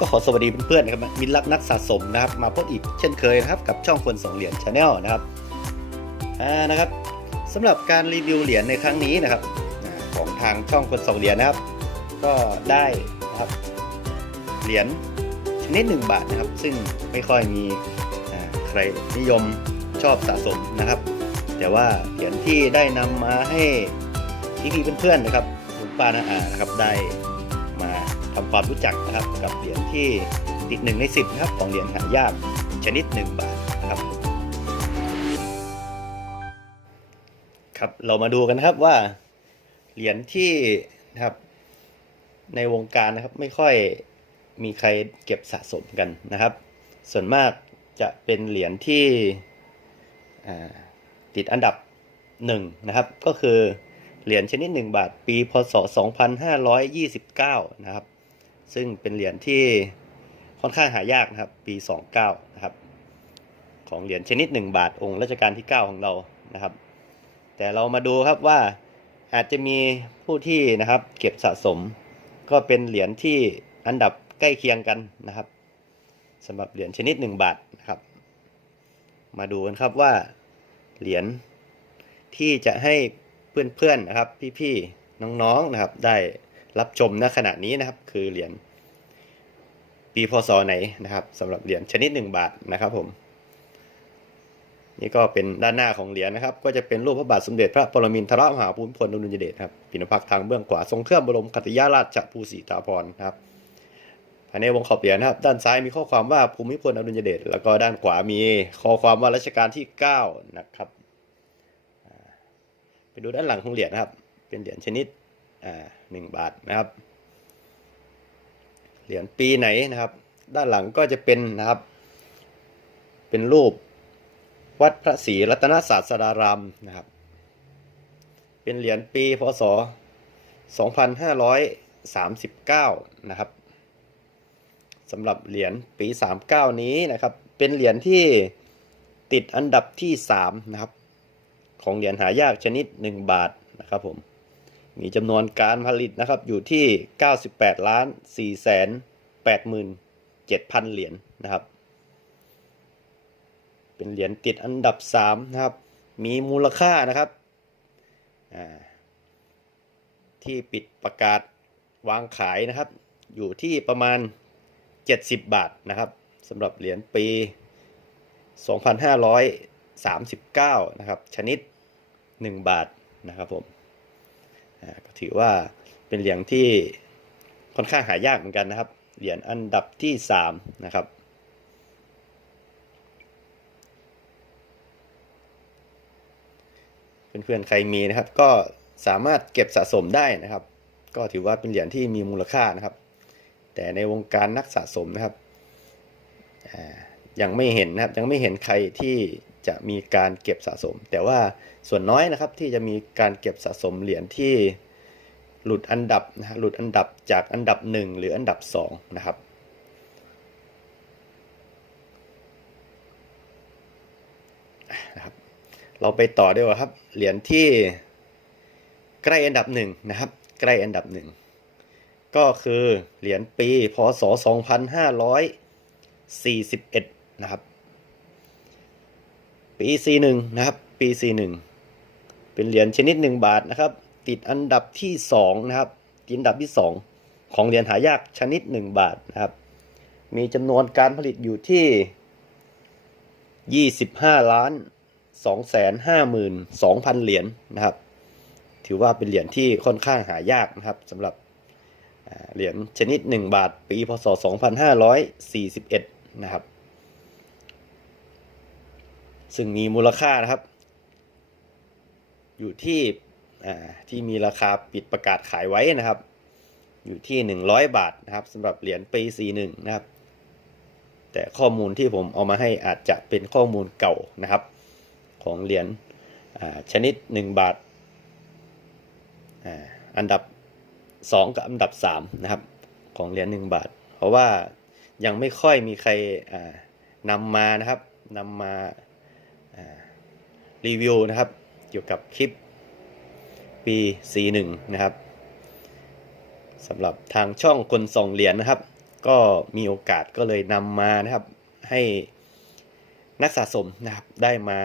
ก็ขอสวัสดีเพื่อนๆนะครับมิตรรักนักสะสมนะครับ มาพบอีกเช่นเคยนะครับกับช่องคนสองเหรียญชาแนลนะครับอ่านะครับสำหรับการรีวิวเหรียญในครั้งนี้นะครับของทางช่องคนสองเหรียญนะครับ ก็ได้นะครับเหรียญชนิดหนึ่งบาทนะครับ ซึ่งไม่ค่อยมีใครนิยมชอบสะสมนะครับ แต่ว่าเหรียญที่ได้นำมาให้พี่ๆเพื่อนๆนะครับคุณป้านาอานะครับได้ มาทำความรู้จักนะครับกับเหรียญที่ติดหนึ่งในสิบนะครับของเหรียญหายากชนิด1บาทนะครับครับเรามาดูกันนะครับว่าเหรียญที่นะครับในวงการนะครับไม่ค่อยมีใครเก็บสะสมกันนะครับ ส่วนมากจะเป็นเหรียญที่ติดอันดับ1นะครับก็คือเหรียญชนิด 1 บาทปีพศ 2529 นะครับ ซึ่งเป็นเหรียญที่ค่อนข้างหายากนะครับปี 29นะครับของเหรียญชนิด 1 บาทองค์รัชกาลที่ 9 ของเรานะครับ แต่เรามาดูครับว่าอาจจะมีผู้ที่นะครับเก็บสะสม ก็เป็นเหรียญที่อันดับใกล้เคียงกันนะครับสำหรับเหรียญชนิด 1 บาทนะครับ มาดูกันครับว่าเหรียญที่จะให้เพื่อนๆนะครับ พี่ๆน้องๆนะครับได้ รับชมณขณะนี้นะครับ คือเหรียญปีพศไหนนะครับสำหรับเหรียญชนิด 1 บาทนะครับผมนี่ก็เป็นด้านหน้าของเหรียญนะครับ ก็จะเป็นรูปพระบาทสมเด็จพระปรมินทรมหาภูมิพลอดุลยเดชครับปิณพักทางเบื้องขวาทรงเครื่องบรมกัตยาราชภูสีตาภรนะครับภายในวงขอบเหรียญนะครับ ด้านซ้ายมีข้อความว่าภูมิพลอดุลยเดชแล้วก็ด้านขวามีข้อความว่ารัชกาลที่ 9 นะครับไปดูด้านหลังของเหรียญนะครับ เป็นเหรียญชนิด อ่าหนึ่งบาทนะครับ เหรียญปีไหนนะครับ ด้านหลังก็จะเป็นนะครับ เป็นรูปวัดพระศรีรัตนศาสดารามนะครับ เป็นเหรียญปีพศ 2539 นะครับสำหรับเหรียญปี 39 นี้นะครับ เป็นเหรียญที่ติดอันดับที่ 3 นะครับ ของเหรียญหายากชนิด 1 บาทนะครับผม มีจำนวนการผลิตนะครับอยู่ที่ 98ล้าน4แสน87,000เหรียญนะครับ เป็นเหรียญติดอันดับ 3 นะครับ มีมูลค่านะครับ ที่ปิดประกาศวางขายนะครับ อยู่ที่ประมาณ 70 บาทนะครับสำหรับเหรียญปี 2539 นะครับ ชนิด 1 บาทนะครับผม ก็ถือว่าเป็นเหรียญที่ค่อนข้างหายากเหมือนกันนะครับ เหรียญอันดับที่ 3 นะครับ เพื่อนๆใครมีนะครับ ก็สามารถเก็บสะสมได้นะครับ ก็ถือว่าเป็นเหรียญที่มีมูลค่านะครับ แต่ในวงการนักสะสมนะครับยังไม่เห็นนะครับยังไม่เห็นใครที่ จะมีการเก็บสะสม แต่ว่าส่วนน้อยนะครับที่จะมีการเก็บสะสมเหรียญที่หลุดอันดับนะฮะหลุดอันดับจากอันดับ 1 หรืออันดับ 2 นะครับ นะครับ เราไปต่อดีกว่าครับ เหรียญที่ใกล้อันดับหนึ่งนะครับ ใกล้อันดับหนึ่งก็คือเหรียญปีพศ 2541 นะครับ ปี 41 นะครับ ปี 41 เป็นเหรียญชนิด 1 บาทนะครับ ติดอันดับที่ 2 นะครับติดอันดับที่ 2 ของเหรียญหายากชนิด 1 บาทนะครับ มีจำนวนการผลิตอยู่ที่ 25 ล้าน 252,000 เหรียญนะครับ ถือว่าเป็นเหรียญที่ค่อนข้างหายากนะครับสำหรับเหรียญชนิด 1 บาท ปี พศ 2541 นะครับ ซึ่งมีมูลค่านะครับ อยู่ที่ที่มีราคาปิดประกาศขายไว้นะครับ อยู่ที่ 100 บาทนะครับสำหรับเหรียญปี 41 นะครับ แต่ข้อมูลที่ผมเอามาให้อาจจะเป็นข้อมูลเก่านะครับ ของเหรียญชนิด 1 บาทอ่าอันดับ 2 กับอันดับ 3 นะครับ ของเหรียญ1บาท เพราะว่ายังไม่ค่อยมีใครนำมานะครับนำมา รีวิวนะครับ เกี่ยวกับคลิปปี 41 นะครับสำหรับทางช่องคนส่องเหรียญนะครับ ก็มีโอกาสก็เลยนำมานะครับให้นักสะสมนะครับได้มา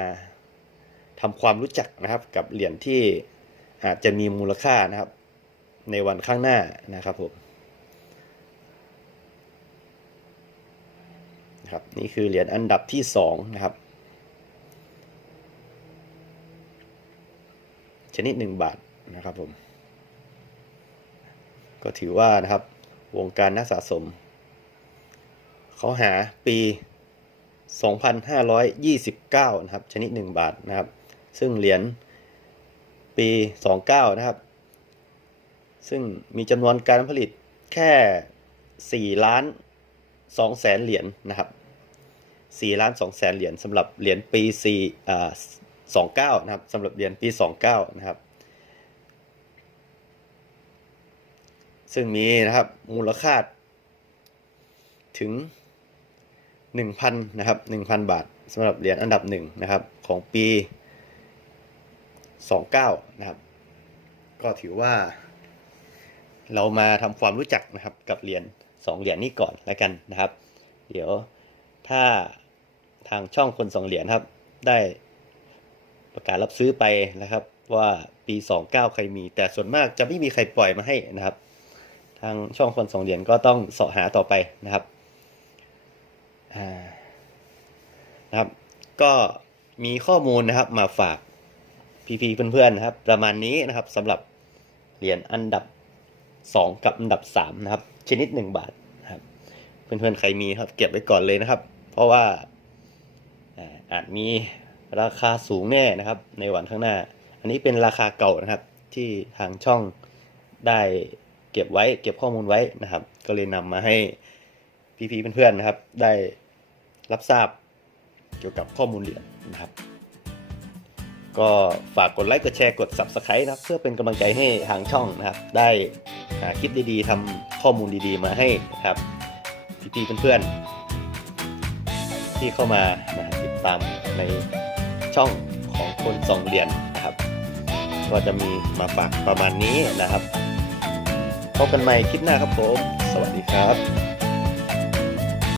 ทำความรู้จักนะครับกับเหรียญที่อาจจะมีมูลค่านะครับ ในวันข้างหน้านะครับผมนะครับนี่คือเหรียญอันดับที่สองนะครับ ชนิดหนึ่งบาทนะครับผม ก็ถือว่านะครับ วงการนักสะสม เขาหาปี 2529 นะครับ ชนิด 1 บาทนะครับ ซึ่งเหรียญปี 29 นะครับ ซึ่งมีจำนวนการผลิตแค่ 4 ล้าน2แสนเหรียญนะครับ 4 ล้าน2แสนเหรียญสำหรับเหรียญปี4อ่า 29นะครับสำหรับเหรียญปี 29นะครับ ซึ่งมีนะครับมูลค่าถึง 1,000นะครับ1,000 บาทสำหรับเหรียญอันดับหนึ่งนะครับของปี 29นะครับ ก็ถือว่า เรามาทำความรู้จักนะครับกับเหรียญ2เหรียญนี้ก่อนแล้วกันนะครับ เดี๋ยวถ้าทางช่องคนสองเหรียญครับได้ ประกาศรับซื้อไปนะครับ ว่าปี 29 ใครมี แต่ส่วนมากจะไม่มีใครปล่อยมาให้นะครับ ทางช่องคนสองเหรียญก็ต้องเสาะหาต่อไปนะครับนะครับ ก็มีข้อมูลนะครับมาฝากพี่ๆเพื่อนๆนะครับ ประมาณนี้นะครับสำหรับเหรียญอันดับ 2 กับอันดับ 3 นะครับ ชนิด 1 บาทนะครับ เพื่อนๆใครมีครับเก็บไว้ก่อนเลยนะครับ เพราะว่าอาจมี ราคาสูงแน่นะครับ ในวันข้างหน้า อันนี้เป็นราคาเก่านะครับ ที่ทางช่องได้เก็บไว้เก็บข้อมูลไว้นะครับ ก็เลยนำมาให้พี่ๆเพื่อนๆนะครับ ได้รับทราบเกี่ยวกับข้อมูลเหรียญนะครับ ก็ฝากกดไลค์กดแชร์กด Subscribe นะครับ เพื่อเป็นกำลังใจให้ทางช่องนะครับ ได้หาคลิปดีๆทำข้อมูลดีๆมาให้นะครับพี่ๆเพื่อนๆที่เข้ามานะติดตามใน ช่องของคนสองเหรียญนะครับ ก็จะมีมาฝากประมาณนี้นะครับพบกันใหม่คลิปหน้าครับผม สวัสดีครับ